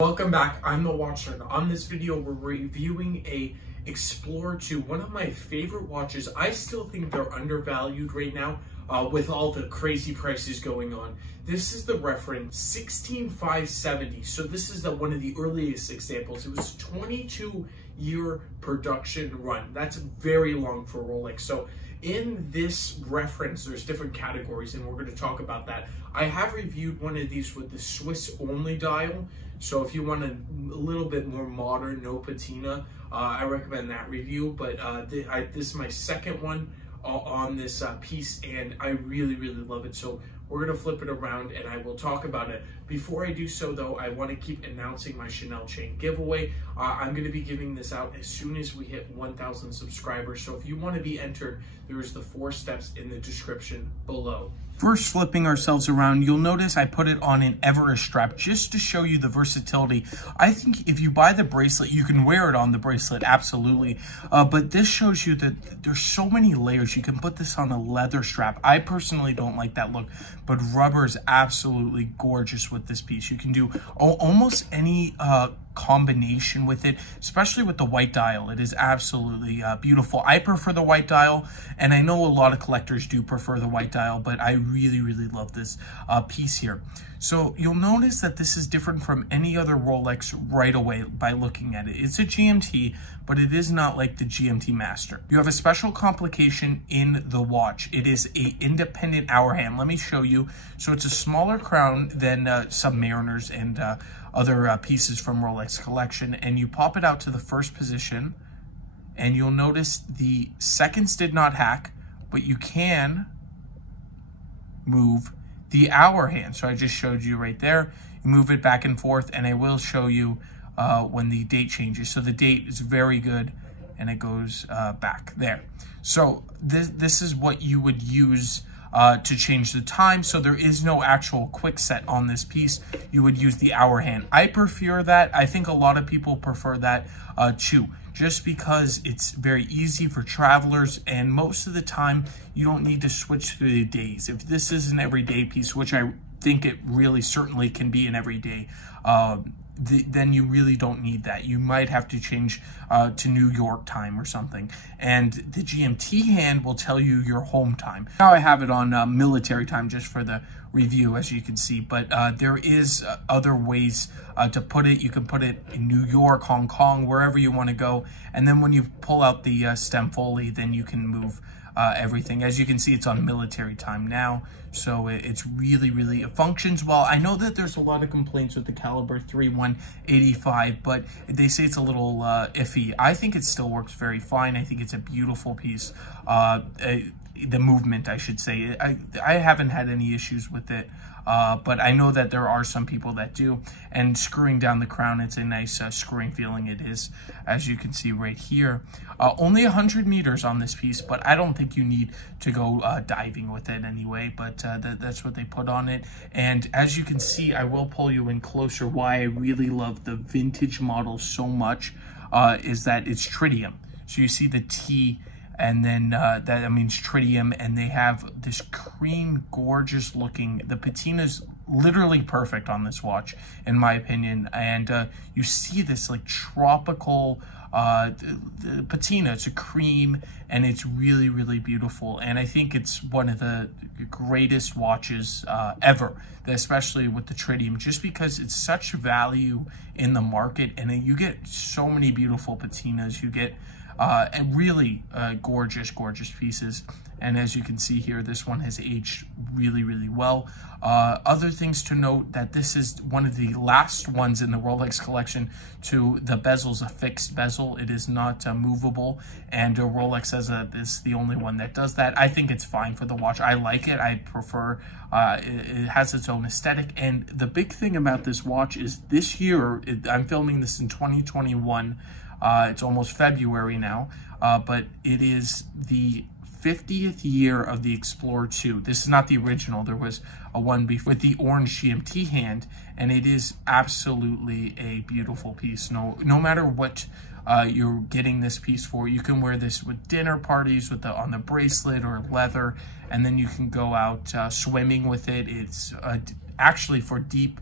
Welcome back, I'm the Watcher, and on this video we're reviewing a Explorer 2, one of my favorite watches. I still think they're undervalued right now with all the crazy prices going on. This is the reference 16570, so this is one of the earliest examples. It was a 22-year production run. That's very long for Rolex. So in this reference, there's different categories, and we're going to talk about that. I have reviewed one of these with the Swiss-only dial, so if you want a little bit more modern, no patina, I recommend that review. But this is my second one on this piece, and I really love it. So we're going to flip it around, and I will talk about it. Before I do so, though, I want to keep announcing my Chanel chain giveaway. I'm going to be giving this out as soon as we hit 1,000 subscribers. So if you want to be entered, there's the 4 steps in the description below. First, flipping ourselves around, you'll notice I put it on an Everest strap just to show you the versatility. I think if you buy the bracelet, you can wear it on the bracelet, absolutely. But this shows you that there's so many layers. You can put this on a leather strap. I personally don't like that look, but rubber is absolutely gorgeous with this piece. You can do almost any combination with it, especially with the white dial. It is absolutely beautiful. I prefer the white dial, and I know a lot of collectors do prefer the white dial, but I really love this piece here. So you'll notice that this is different from any other Rolex right away by looking at it. It's a GMT, but it is not like the GMT Master. You have a special complication in the watch. It is a independent hour hand. Let me show you. So it's a smaller crown than Submariners and other pieces from Rolex collection, and you pop it out to the first position, and you'll notice the seconds did not hack, but you can move the hour hand. So I just showed you right there. You move it back and forth, and I will show you when the date changes. So the date is very good, and it goes back there. So this is what you would use to change the time. So there is no actual quick set on this piece. You would use the hour hand. I prefer that. I think a lot of people prefer that too, just because it's very easy for travelers, and most of the time you don't need to switch through the days. If this is an everyday piece, which I think it really certainly can be an everyday, then you really don't need that. You might have to change to New York time or something. And the GMT hand will tell you your home time. Now I have it on military time just for the review, as you can see. But there is other ways to put it. You can put it in New York, Hong Kong, wherever you want to go. And then when you pull out the stem foley, then you can move everything. As you can see, it's on military time now, so it's really it functions well. I know that there's a lot of complaints with the caliber 3-1-85, but they say it's a little iffy. I think it still works very fine. I think it's a beautiful piece. The movement, I should say, I haven't had any issues with it, but I know that there are some people that do. And screwing down the crown, it's a nice screwing feeling. It is, as you can see right here. Only 100 meters on this piece, but I don't think you need to go diving with it anyway, but that's what they put on it. And as you can see, I will pull you in closer. Why I really love the vintage model so much is that it's tritium. So you see the T, and then that means tritium, and they have this cream, gorgeous looking. The patina's literally perfect on this watch, in my opinion. And you see this like tropical the patina. It's a cream, and it's really beautiful. And I think it's one of the greatest watches ever, especially with the tritium, just because it's such value in the market, and you get so many beautiful patinas. You get and really gorgeous pieces. And as you can see here, this one has aged really well. Other things to note, that this is one of the last ones in the Rolex collection to the bezel's a fixed bezel. It is not movable, and Rolex says that it's the only one that does that. I think it's fine for the watch. I like it. I prefer it has its own aesthetic. And the big thing about this watch is this year, I'm filming this in 2021. It's almost February now, but it is the 50th year of the Explorer 2. This is not the original. There was a one before with the orange GMT hand, and it is absolutely a beautiful piece. No matter what you're getting this piece for, you can wear this with dinner parties with on the bracelet or leather, and then you can go out swimming with it. It's actually for deep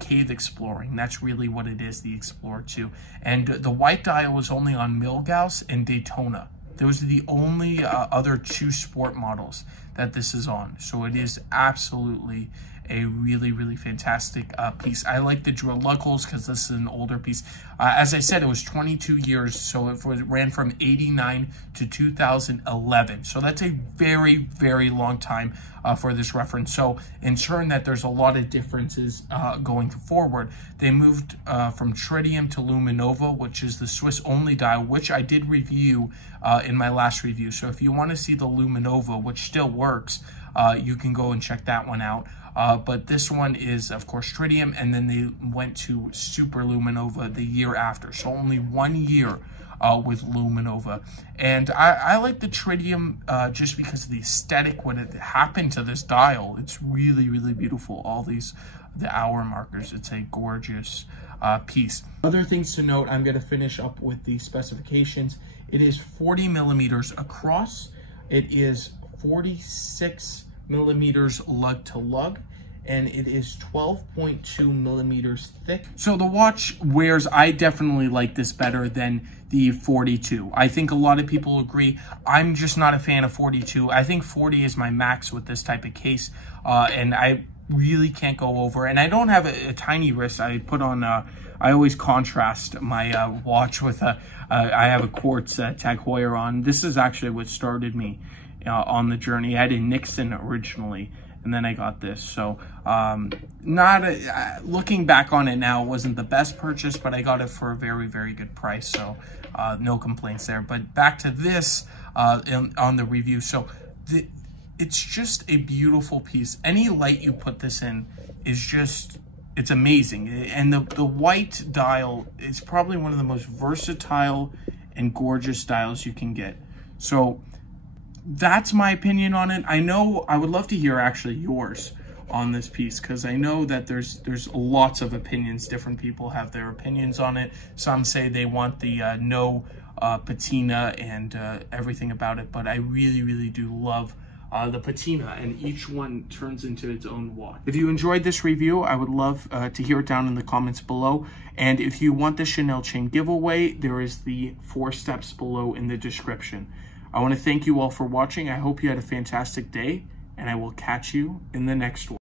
cave exploring. That's really what it is, the Explorer 2. And the white dial was only on Milgauss and Daytona. Those are the only other 2 sport models that this is on. So it is absolutely a really, really fantastic piece. I like the drill luggles because this is an older piece. As I said, it was 22 years, so it ran from 89 to 2011. So that's a very, very long time for this reference. So ensuring that there's a lot of differences going forward. They moved from Tritium to Luminova, which is the Swiss-only dial, which I did review in my last review. So if you want to see the Luminova, which still works, you can go and check that one out. But this one is, of course, Tritium, and then they went to Super Luminova the year after. So only 1 year with Luminova. And I like the Tritium just because of the aesthetic, what had happened to this dial. It's really, really beautiful. All these, the hour markers, it's a gorgeous piece. Other things to note, I'm going to finish up with the specifications. It is 40 millimeters across. It is 46 millimeters lug to lug, and it is 12.2 millimeters thick. So the watch wears, I definitely like this better than the 42. I think a lot of people agree. I'm just not a fan of 42. I think 40 is my max with this type of case, and I really can't go over. And I don't have a tiny wrist. I put on, I always contrast my watch with I have a quartz Tag Heuer on. This is actually what started me on the journey. I had a Nixon originally, and then I got this. So looking back on it now, it wasn't the best purchase, but I got it for a very, very good price. So no complaints there. But back to this on the review. So it's just a beautiful piece. Any light you put this in is just, it's amazing. And the white dial is probably one of the most versatile and gorgeous dials you can get. So that's my opinion on it. I know I would love to hear actually yours on this piece, because I know that there's lots of opinions. Different people have their opinions on it. Some say they want the no patina and everything about it, but I really, really do love the patina, and each one turns into its own watch. If you enjoyed this review, I would love to hear it down in the comments below. And if you want the Chanel chain giveaway, there is the 4 steps below in the description. I want to thank you all for watching. I hope you had a fantastic day, and I will catch you in the next one.